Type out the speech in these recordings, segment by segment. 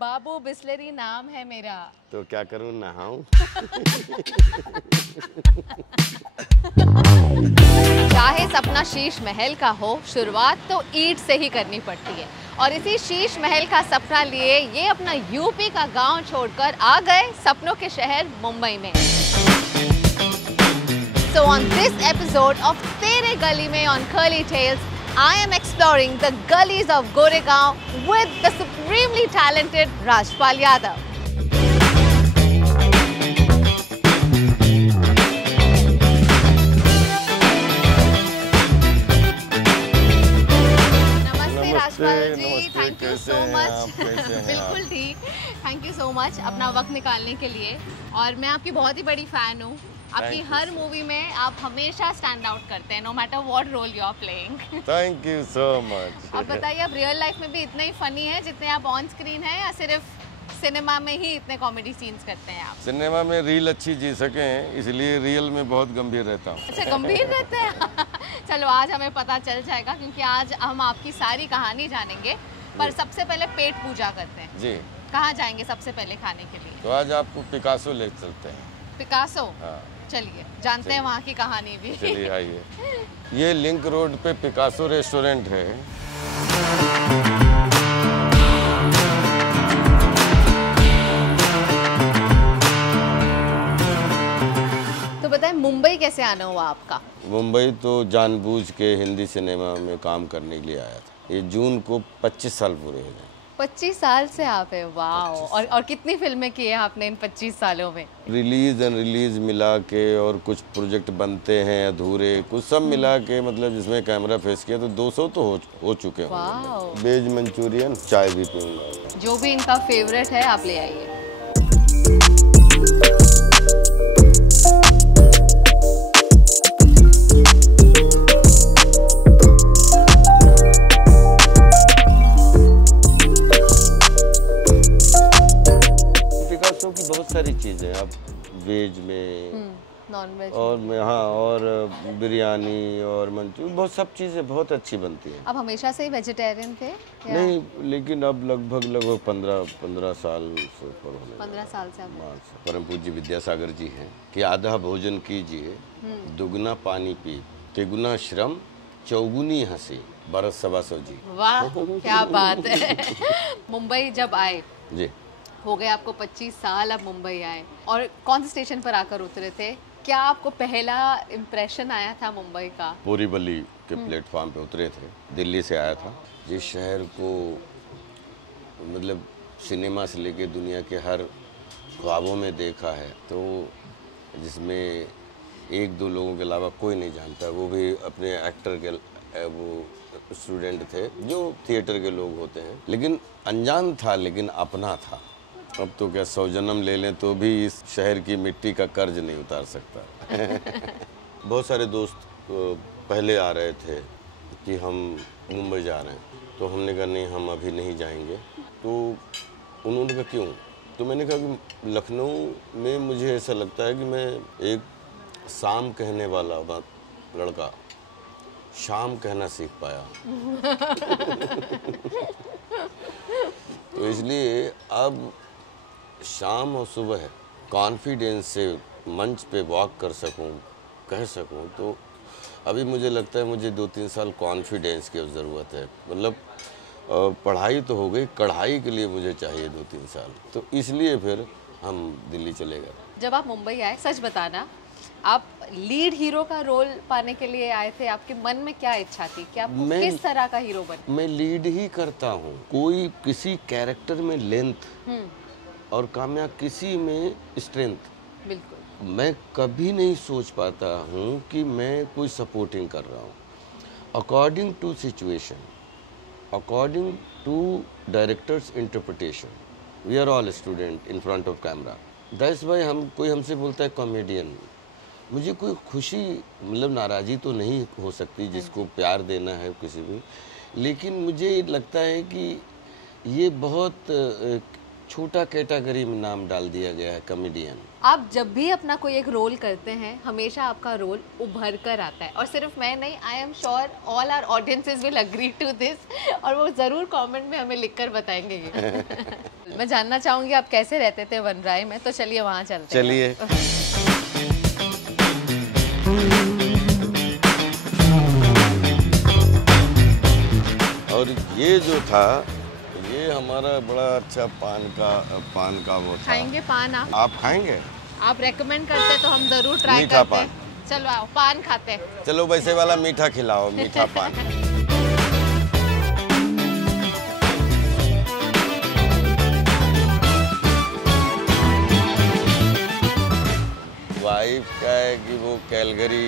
बाबू बिस्लरी नाम है मेरा। तो क्या करूं, नहाऊं? चाहे सपना शीश महल का हो, शुरुआत तो ईंट से ही करनी पड़ती है। और इसी शीश महल का सपना लिए ये अपना यूपी का गांव छोड़कर आ गए सपनों के शहर मुंबई में। So on this episode of तेरे गली में on Curly Tales, I am exploring the gullies of Goregaon with the supremely talented Rajpal Yadav. नमस्ते Rajpal ji, thank you so much. बिल्कुल ठीक, थैंक यू सो मच अपना वक्त निकालने के लिए। और मैं आपकी बहुत ही बड़ी फैन हूँ। आपकी हर मूवी में आप हमेशा स्टैंड आउट करते हैं, no matter what role you are playing. Thank you so much. आप बताइए, आप रियल लाइफ में भी इतने ही फनी हैं जितने आप ऑन स्क्रीन हैं, या सिर्फ सिनेमा में ही इतने कॉमेडी सीन्स करते हैं आप? सिनेमा में रील अच्छी जी सकें, इसलिए रियल में बहुत गंभीर रहता हूँ। अच्छा, गंभीर रहते हैं। चलो आज हमें पता चल जाएगा, क्योंकि आज हम आपकी सारी कहानी जानेंगे। पर सबसे पहले पेट पूजा करते हैं जी। कहाँ जाएंगे सबसे पहले खाने के लिए? तो आज आपको पिकासो ले चलते हैं। पिकासो? हाँ। चलिए जानते हैं वहाँ की कहानी भी। चलिए आइए। ये लिंक रोड पे पिकासो रेस्टोरेंट है। तो बताएं, मुंबई कैसे आना हुआ आपका? मुंबई तो जानबूझ के हिंदी सिनेमा में काम करने के लिए आया था। ये जून को 25 साल पूरे हो गए। 25 साल से आप है? वाह। और कितनी फिल्में की हैं आपने इन 25 सालों में? रिलीज एंड रिलीज मिला के, और कुछ प्रोजेक्ट बनते हैं अधूरे, कुछ सब मिला के, मतलब जिसमें कैमरा फेस किया तो 200 तो हो चुके होंगे। वेज मंचूरियन, चाय भी पीऊंगा। जो भी इनका फेवरेट है आप ले आइए। की बहुत सारी चीज़ें आप वेज में, नॉन वेज और में, हाँ, और बिरयानी और मंचूरियन, बहुत सब चीज़ें बहुत अच्छी बनती हैं। आप हमेशा से ही वेजिटेरियन थे? नहीं, लेकिन अब लगभग 15 साल से ऊपर होने। 15 साल से आप? परम पूज्य विद्यासागर जी हैं कि आधा भोजन कीजिए, दुगना पानी पी, तिगुना श्रम, चौगुनी हंसी, बरस सवा सौ जी। वाह, क्या बात है। मुंबई जब आए जी, हो गए आपको 25 साल, अब मुंबई आए, और कौन से स्टेशन पर आकर उतरे थे? क्या आपको पहला इम्प्रेशन आया था मुंबई का? बोरीवली के प्लेटफॉर्म पे उतरे थे। दिल्ली से आया था। जिस शहर को मतलब सिनेमा से लेके दुनिया के हर ख्वाबों में देखा है, तो जिसमें 1-2 लोगों के अलावा कोई नहीं जानता, वो भी अपने एक्टर के वो स्टूडेंट थे जो थिएटर के लोग होते हैं, लेकिन अनजान था लेकिन अपना था। अब तो क्या 100 जन्म ले लें तो भी इस शहर की मिट्टी का कर्ज नहीं उतार सकता। बहुत सारे दोस्त पहले आ रहे थे कि हम मुंबई जा रहे हैं, तो हमने कहा नहीं, हम अभी नहीं जाएंगे। तो उन्होंने कहा क्यों? तो मैंने कहा कि लखनऊ में मुझे ऐसा लगता है कि मैं एक शाम कहने वाला लड़का शाम कहना सीख पाया। तो इसलिए अब शाम और सुबह कॉन्फिडेंस से मंच पे वॉक कर सकूं, कह सकूं, तो अभी मुझे लगता है मुझे 2-3 साल कॉन्फिडेंस की ज़रूरत है। मतलब पढ़ाई तो हो गई, कढ़ाई के लिए मुझे चाहिए 2-3 साल। तो इसलिए फिर हम दिल्ली चले गए। जब आप मुंबई आए, सच बताना, आप लीड हीरो का रोल पाने के लिए आए थे? आपके मन में क्या इच्छा थी कि आप किस तरह का हीरो बने? मैं लीड ही करता हूँ। कोई किसी कैरेक्टर में लेंथ और कामयाब, किसी में स्ट्रेंथ। बिल्कुल। मैं कभी नहीं सोच पाता हूँ कि मैं कोई सपोर्टिंग कर रहा हूँ। According to situation, according to director's interpretation, we are all student in front of camera. That's why कोई हमसे बोलता है कॉमेडियन, मुझे कोई खुशी, मतलब नाराज़ी तो नहीं हो सकती जिसको प्यार देना है किसी भी, लेकिन मुझे लगता है कि ये बहुत छोटा कैटेगरी में नाम डाल दिया गया है, कॉमेडियन। आप जब भी अपना कोई एक रोल करते हैं हमेशा आपका रोल उभर कर आता है, और सिर्फ मैं नहीं, I am sure all our audiences will agree to this, और वो ज़रूर कमेंट में हमें लिखकर बताएंगे ये। मैं जानना चाहूँगी आप कैसे रहते थे वनराय में, तो चलिए वहाँ चलते हैं। चलिए। और ये जो था, ये हमारा बड़ा अच्छा पान का वो था। खाएंगे पान आप खाएंगे? आप रेकमेंड करते तो हम जरूर ट्राई मीठा करते हैं। चलो आओ पान खाते हैं। चलो वैसे वाला मीठा खिलाओ, मीठा पान। वाइफ का है कि वो कैलगरी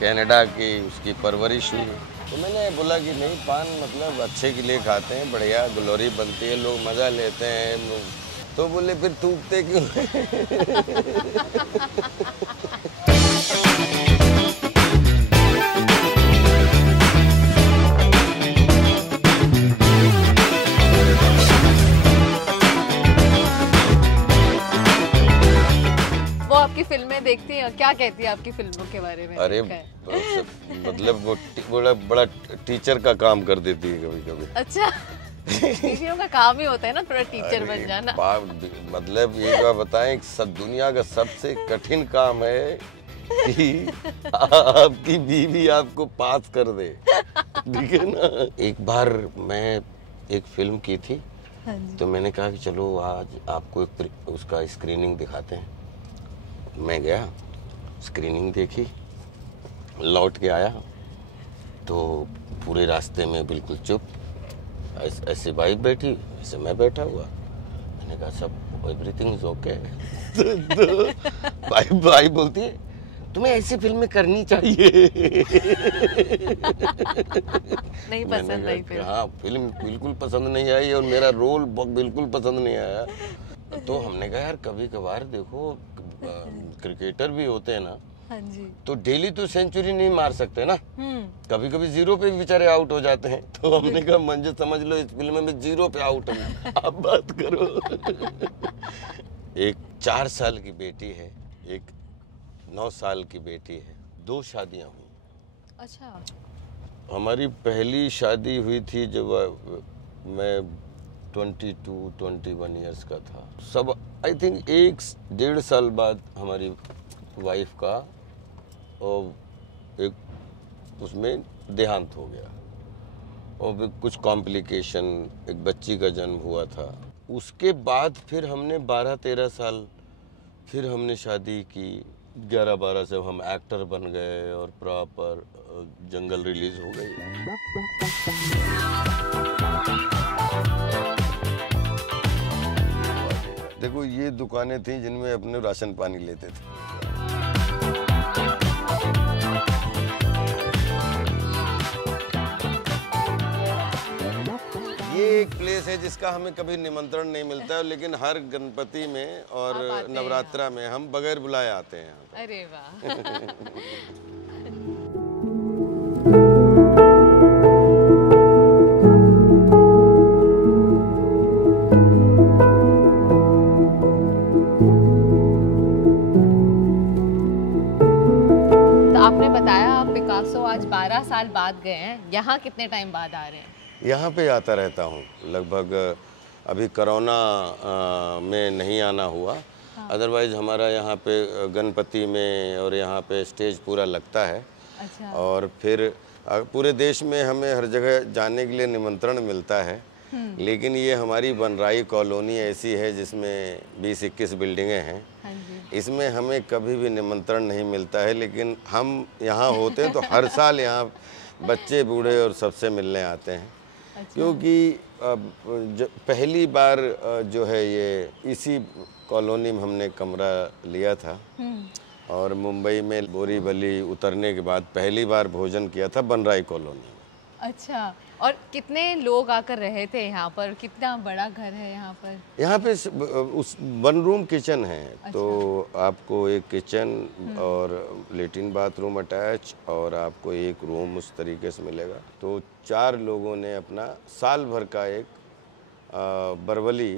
कनाडा की उसकी परवरिश हुई, तो मैंने बोला कि नहीं, पान मतलब अच्छे के लिए खाते हैं, बढ़िया ग्लोरी बनती है, लोग मज़ा लेते हैं। तो बोले फिर थूकते क्यों? वो आपकी फिल्में देखती हैं, क्या कहती है आपकी फिल्मों के बारे में? अरे मतलब वो बड़ा टीचर का काम कर देती है कभी कभी। अच्छा। टीचरों का काम ही होता है ना थोड़ा टीचर बन जाना। मतलब ये बात बताएं, दुनिया का सबसे कठिन काम है कि आपकी बीवी आपको पास कर दे, ठीक है ना। एक बार मैं एक फिल्म की थी, तो मैंने कहा कि चलो आज आपको एक उसका स्क्रीनिंग दिखाते हैं। मैं गया, स्क्रीनिंग देखी, लौट के आया तो पूरे रास्ते में बिल्कुल चुप, ऐसे वाइफ बैठी, ऐसे मैं बैठा हुआ। मैंने कहा सब एवरीथिंग इज ओके। तो वाइफ बोलती है तुम्हें ऐसी फिल्में करनी चाहिए। नहीं पसंद आई फिल्म? हाँ, फिल्म बिल्कुल पसंद नहीं आई और मेरा रोल बिल्कुल पसंद नहीं आया। तो हमने कहा यार कभी कभार देखो, क्रिकेटर भी होते हैं ना, हाँ जी, तो डेली तो सेंचुरी नहीं मार सकते ना, कभी कभी जीरो पे भी बेचारे आउट हो जाते हैं। तो हमने कहा मंजे समझ लो इस फिल्म में जीरो पे आउट हूँ, आप बात करो। एक 4 साल की बेटी है, एक 9 साल की बेटी है, 2 शादियां हुई। अच्छा। हमारी पहली शादी हुई थी जब मैं 22-21 ईयर्स का था। सब आई थिंक 1-1.5 साल बाद हमारी वाइफ का और एक उसमें देहांत हो गया, और फिर कुछ कॉम्प्लिकेशन, एक बच्ची का जन्म हुआ था। उसके बाद फिर हमने 12-13 साल फिर हमने शादी की। 11-12 से हम एक्टर बन गए और प्रॉपर जंगल रिलीज हो गई। देखो ये दुकानें थी जिनमें अपने राशन पानी लेते थे। ये एक प्लेस है जिसका हमें कभी निमंत्रण नहीं मिलता है, लेकिन हर गणपति में और नवरात्रा में हम बगैर बुलाए आते हैं यहाँ पे। अरे वाह। आपने बताया आप पिकासो आज 12 साल बाद गए हैं, यहाँ कितने टाइम बाद आ रहे हैं? यहाँ पे आता रहता हूँ लगभग, अभी कोरोना में नहीं आना हुआ। हाँ। अदरवाइज हमारा यहाँ पे गणपति में और यहाँ पे स्टेज पूरा लगता है। अच्छा। और फिर पूरे देश में हमें हर जगह जाने के लिए निमंत्रण मिलता है, लेकिन ये हमारी वनराई कॉलोनी ऐसी है जिसमें 20-21 बिल्डिंगें हैं। हाँ जी। इसमें हमें कभी भी निमंत्रण नहीं मिलता है, लेकिन हम यहाँ होते हैं तो हर साल यहाँ बच्चे बूढ़े और सबसे मिलने आते हैं। अच्छा। क्योंकि पहली बार जो है ये इसी कॉलोनी में हमने कमरा लिया था, और मुंबई में बोरीवली उतरने के बाद पहली बार भोजन किया था वनराई कॉलोनी में। अच्छा, और कितने लोग आकर रहे थे यहाँ पर? कितना बड़ा घर है यहाँ पर? यहाँ पे उस 1 रूम किचन है। अच्छा। तो आपको एक किचन और लेट्रिन बाथरूम अटैच, और आपको एक रूम उस तरीके से मिलेगा। तो 4 लोगों ने अपना साल भर का एक बरवली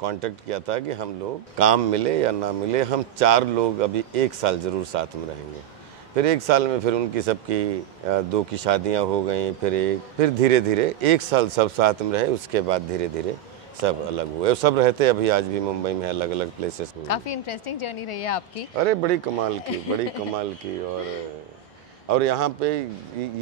कांटेक्ट किया था कि हम लोग काम मिले या ना मिले, हम 4 लोग अभी 1 साल ज़रूर साथ में रहेंगे। फिर 1 साल में फिर उनकी सबकी 2 की शादियां हो गई, फिर धीरे धीरे 1 साल सब साथ में रहे, उसके बाद धीरे धीरे सब अलग हुए। सब रहते अभी आज भी मुंबई में अलग अलग प्लेसेस में। काफ़ी इंटरेस्टिंग जर्नी रही है आपकी। अरे बड़ी कमाल की। और यहाँ पे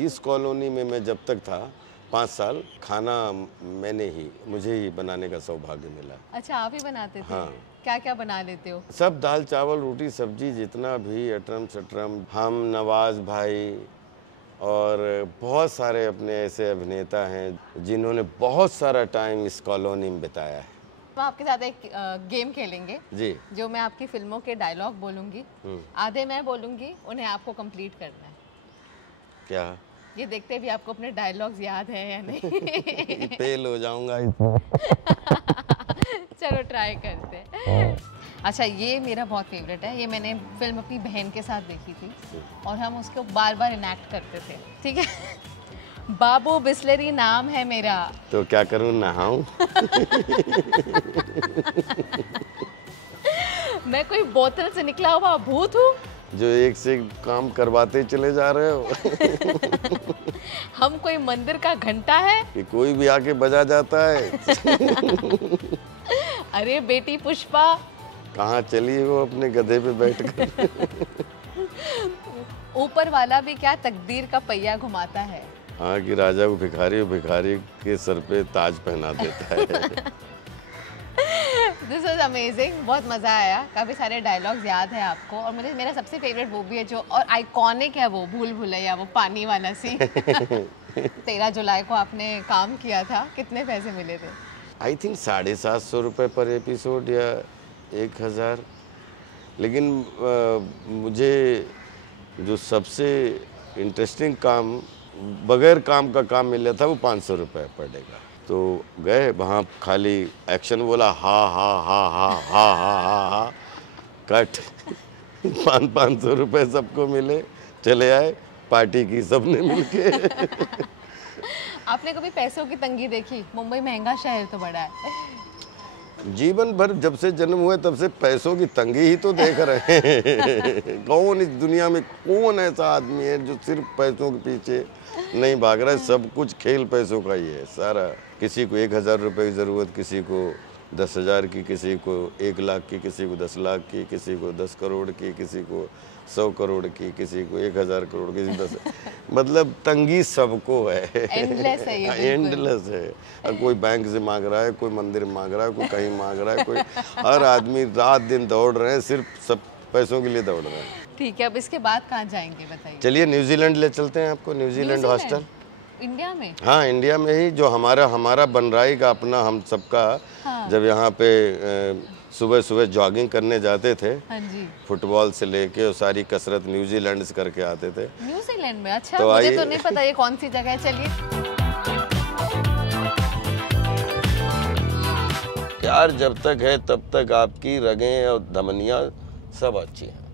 इस कॉलोनी में मैं जब तक था 5 साल, खाना मुझे ही बनाने का सौभाग्य मिला। अच्छा, आप ही बनाते थे? हाँ। क्या क्या बना लेते हो? सब, दाल चावल रोटी सब्जी, जितना भी अटरम शटरम। हम, नवाज भाई और बहुत सारे अपने ऐसे अभिनेता हैं जिन्होंने बहुत सारा टाइम इस कॉलोनी में बिताया है। तो आपके साथ एक गेम खेलेंगे जी। जो मैं आपकी फिल्मों के डायलॉग बोलूंगी, आधे मैं बोलूंगी, उन्हें आपको कंप्लीट करना है। क्या ये देखते भी आपको अपने डायलॉग्स याद हैं या नहीं? फेल हो जाऊंगा। चलो ट्राई करते हैं। अच्छा, ये मेरा बहुत फेवरेट है। ये मैंने फिल्म अपनी बहन के साथ देखी थी और हम उसको बार बार इनैक्ट करते थे। ठीक है? बाबू बिस्लरी नाम है मेरा। तो क्या करूं, नहाऊं? मैं कोई बोतल से निकला हुआ भूत हूँ जो एक से एक काम करवाते चले जा रहे हो। हम कोई मंदिर का घंटा है कि कोई भी आके बजा जाता है। अरे बेटी पुष्पा, कहाँ चली वो अपने गधे पे बैठकर। ऊपर वाला भी क्या तकदीर का पहिया घुमाता है। हाँ, कि राजा को भिखारी के सर पे ताज पहना देता है। दिस वाज अमेजिंग, बहुत मज़ा आया। काफ़ी सारे डायलॉग्स याद है आपको और मुझे मेरा सबसे फेवरेट वो भी है जो और आइकॉनिक है, वो भूल भुलैया, वो पानी वाला सीन। 13 जुलाई को आपने काम किया था, कितने पैसे मिले थे? आई थिंक 750 रुपये पर एपिसोड या 1000। लेकिन मुझे जो सबसे इंटरेस्टिंग काम, बगैर काम का काम मिला था, वो 500 रुपये पर डे का। तो गए वहाँ, खाली एक्शन बोला, हा हा हा हा हा हा हा हा, कट। 500 रुपये सबको मिले, चले आए पार्टी की सबने मिलके। आपने कभी पैसों की तंगी देखी? मुंबई महंगा शहर तो बड़ा है। जीवन भर जब से जन्म हुए तब से पैसों की तंगी ही तो देख रहे हैं। कौन इस दुनिया में कौन ऐसा आदमी है जो सिर्फ पैसों के पीछे नहीं भाग रहा है? सब कुछ खेल पैसों का ही है सारा। किसी को 1000 रुपये की ज़रूरत, किसी को 10,000 की, किसी को 1 लाख की, किसी को 10 लाख की, किसी को 10 करोड़ की, किसी को 100 करोड़ की, किसी को 1000 करोड़, किसी 10। मतलब तंगी सबको है। एंडलेस है ये, एंडलेस है। कोई बैंक से मांग रहा है, कोई मंदिर मांग रहा है, कोई कहीं मांग रहा है, कोई, हर आदमी रात दिन दौड़ रहे हैं, सिर्फ सब पैसों के लिए दौड़ रहे हैं। ठीक है, अब इसके बाद कहाँ जाएंगे बताइए? चलिए न्यूजीलैंड ले चलते हैं आपको। न्यूजीलैंड हॉस्टल इंडिया में? हाँ, इंडिया में ही, जो हमारा बनराई का अपना, हम सबका। हाँ। जब यहाँ पे सुबह सुबह जॉगिंग करने जाते थे। हाँ जी। फुटबॉल से लेके और सारी कसरत न्यूजीलैंड से करके आते थे। न्यूजीलैंड में? अच्छा, तो मुझे तो नहीं पता ये कौन सी जगह है। चलिए। प्यार जब तक है तब तक आपकी रगें और धमनियाँ सब अच्छी हैं।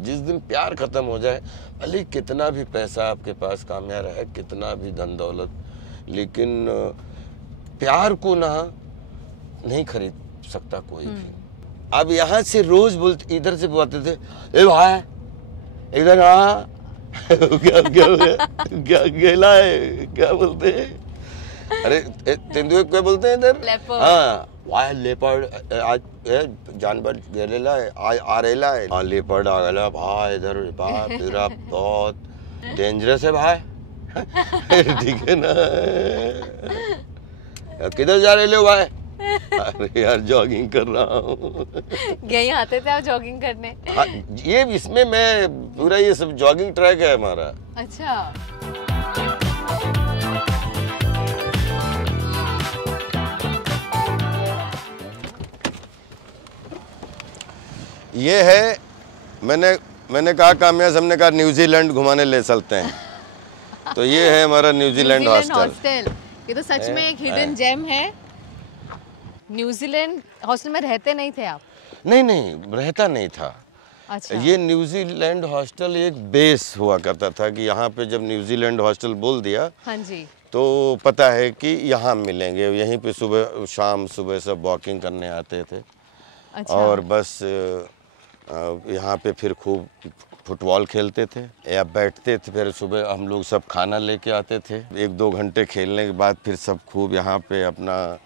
जिस दिन प्यार खत्म हो जाए, भले कितना भी पैसा आपके पास कामया रहे, कितना भी धन दौलत, लेकिन प्यार को ना नहीं खरीद सकता कोई भी। अब यहाँ से रोज बोलते, इधर से बोलते थे, ए भाई इधर आ। क्या क्या गेला है, क्या बोलते हैं? अरे तेंदुए क्या बोलते हैं इधर? हाँ, वाह लेपर्ड, आज जानवर गेलेला है, आ रेला है। हाँ, लेपर्ड आ गया भाई इधर। बाप तेरा बहुत डेंजरस है भाई। ठीक है ना? किधर जा रहे हो भाई? अरे यार जॉगिंग कर रहा हूँ। यहीं आते थे आप जॉगिंग करने? हाँ, ये इसमें मैं पूरा, ये सब जॉगिंग ट्रैक है हमारा। अच्छा। ये है, मैंने कहा कामयाब, हमने कहा न्यूजीलैंड घुमाने ले चलते हैं। तो ये है हमारा न्यूजीलैंड हॉस्टल। ये तो सच में एक हिडन जेम है। न्यूजीलैंड हॉस्टल में रहते नहीं थे आप? नहीं, रहता नहीं था। अच्छा। ये न्यूजीलैंड हॉस्टल एक बेस हुआ करता था कि यहाँ पे जब न्यूजीलैंड हॉस्टल बोल दिया, हाँ जी, तो पता है कि यहाँ मिलेंगे, यहीं पे सुबह शाम सुबह सब वॉकिंग करने आते थे। अच्छा। और बस यहाँ पे फिर खूब फुटबॉल खेलते थे या बैठते थे। फिर सुबह हम लोग सब खाना लेके आते थे, 1-2 घंटे खेलने के बाद फिर सब खूब यहाँ पे अपना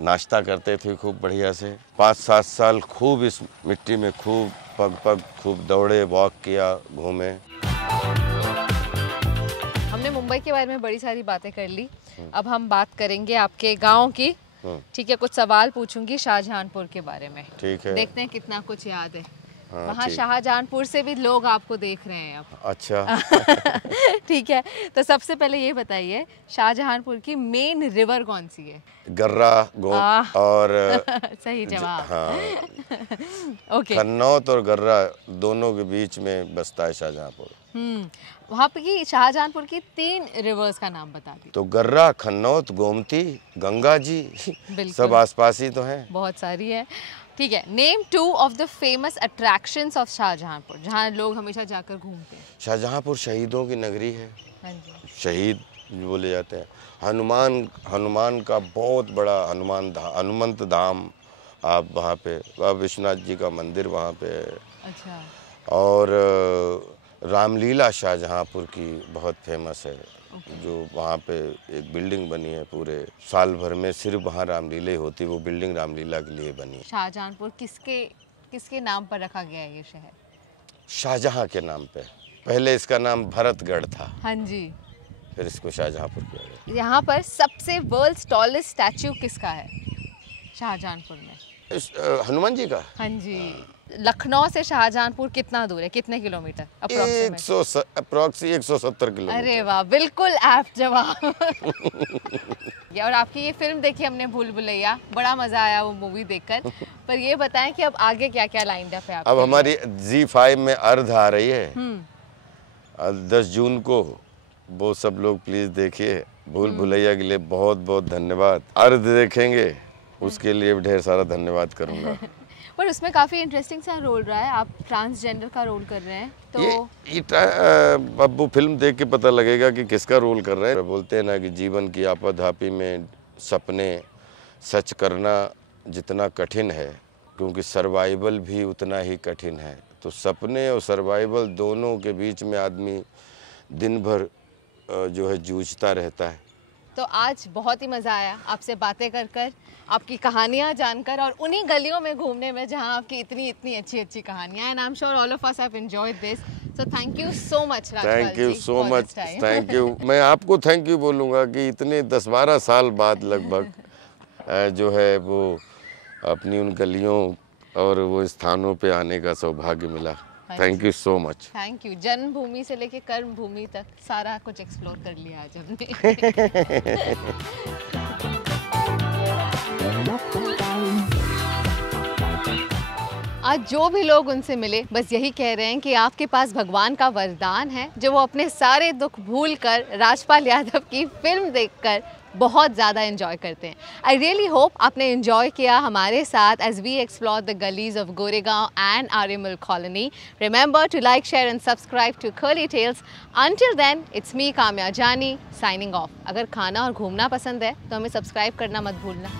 नाश्ता करते थे खूब बढ़िया से। 5-7 साल खूब इस मिट्टी में खूब पग खूब दौड़े, वॉक किया, घूमे। हमने मुंबई के बारे में बड़ी सारी बातें कर ली, अब हम बात करेंगे आपके गांव की। ठीक है, कुछ सवाल पूछूंगी शाहजहांपुर के बारे में। ठीक है, देखते हैं कितना कुछ याद है। हाँ, वहाँ शाहजहांपुर से भी लोग आपको देख रहे हैं अब। अच्छा। ठीक है, तो सबसे पहले ये बताइए शाहजहांपुर की मेन रिवर कौन सी है? गर्रा और सही जवाब। हाँ। ओके। खन्नौत और गर्रा दोनों के बीच में बसता है शाहजहांपुर। वहाँ पे की शाहजहांपुर की 3 रिवर्स का नाम बता दी। तो गर्रा, खन्नौत, गोमती, गंगा जी सब आसपास ही तो हैं। बहुत सारी है। ठीक है, name 2 of the famous attractions of Shahjahanpur, जहाँ लोग हमेशा जाकर घूमते हैं। शाहजहांपुर शहीदों की नगरी है। हाँ जी। शहीद बोले जाते हैं। हनुमान का बहुत बड़ा हनुमंत धाम आप वहाँ पे, विश्वनाथ जी का मंदिर वहाँ पे है। अच्छा। और रामलीला शाहजहांपुर की बहुत फेमस है। जो वहाँ पे एक बिल्डिंग बनी है, पूरे साल भर में सिर्फ वहाँ रामलीला होती है, वो बिल्डिंग रामलीला के लिए बनी है। शाहजहांपुर किसके नाम पर रखा गया है ये शहर? शाहजहां के नाम पे। पहले इसका नाम भरतगढ़ था। हाँ जी। फिर इसको शाहजहांपुर किया गया। यहाँ पर सबसे वर्ल्ड्स टॉलेस्ट स्टैच्यू किसका है शाहजहांपुर में? हनुमान जी का। हाँ जी। लखनऊ से शाहजहांपुर कितना दूर है, कितने किलोमीटर? 170 किलोमीटर। अरे वाह, बिल्कुल ऐप्ट जवाब। और आपकी ये फिल्म देखी हमने, भूल भुलैया, बड़ा मजा आया वो मूवी देखकर। पर ये बताएं कि अब आगे क्या क्या लाइंड अप है आपके? अब हमारी ZEE5 में अर्ध आ रही है 10 जून को, वो सब लोग प्लीज देखिए। भूल भुलैया के लिए बहुत बहुत धन्यवाद। अर्ध देखेंगे उसके लिए भी ढेर सारा धन्यवाद करूंगा। पर उसमें काफी इंटरेस्टिंग सा रोल रहा है, आप ट्रांसजेंडर का रोल कर रहे हैं। तो अब वो फिल्म देख के पता लगेगा कि किसका रोल कर रहे हैं। बोलते हैं ना कि जीवन की आपाधापी में सपने सच करना जितना कठिन है, क्योंकि सर्वाइवल भी उतना ही कठिन है। तो सपने और सर्वाइवल दोनों के बीच में आदमी दिन भर जो है जूझता रहता है। तो आज बहुत ही मज़ा आया आपसे बातें कर आपकी कहानियाँ जानकर, और उन्हीं गलियों में घूमने में जहाँ आपकी इतनी अच्छी कहानियाँ। And I am sure all of us have enjoyed this. So thank you so much Rajpal ji. Thank you so much. Thank you. मैं आपको थैंक यू बोलूँगा कि इतने 10-12 साल बाद लगभग जो है वो अपनी उन गलियों और वो स्थानों पे आने का सौभाग्य मिला। Thank you so much. Thank you. जन्मभूमि से लेके कर्म भूमि तक सारा कुछ एक्सप्लोर कर लिया आज हमने। आज जो भी लोग उनसे मिले बस यही कह रहे हैं कि आपके पास भगवान का वरदान है, जो वो अपने सारे दुख भूलकर राजपाल यादव की फिल्म देखकर बहुत ज़्यादा एंजॉय करते हैं। आई रियली होप आपने एंजॉय किया हमारे साथ एज वी एक्सप्लोर द गलीज ऑफ गोरेगांव एंड आर्यमल colony. Remember to like, share and subscribe to curly tales. Until then it's me Kamya Jani signing of. अगर खाना और घूमना पसंद है तो हमें सब्सक्राइब करना मत भूलना।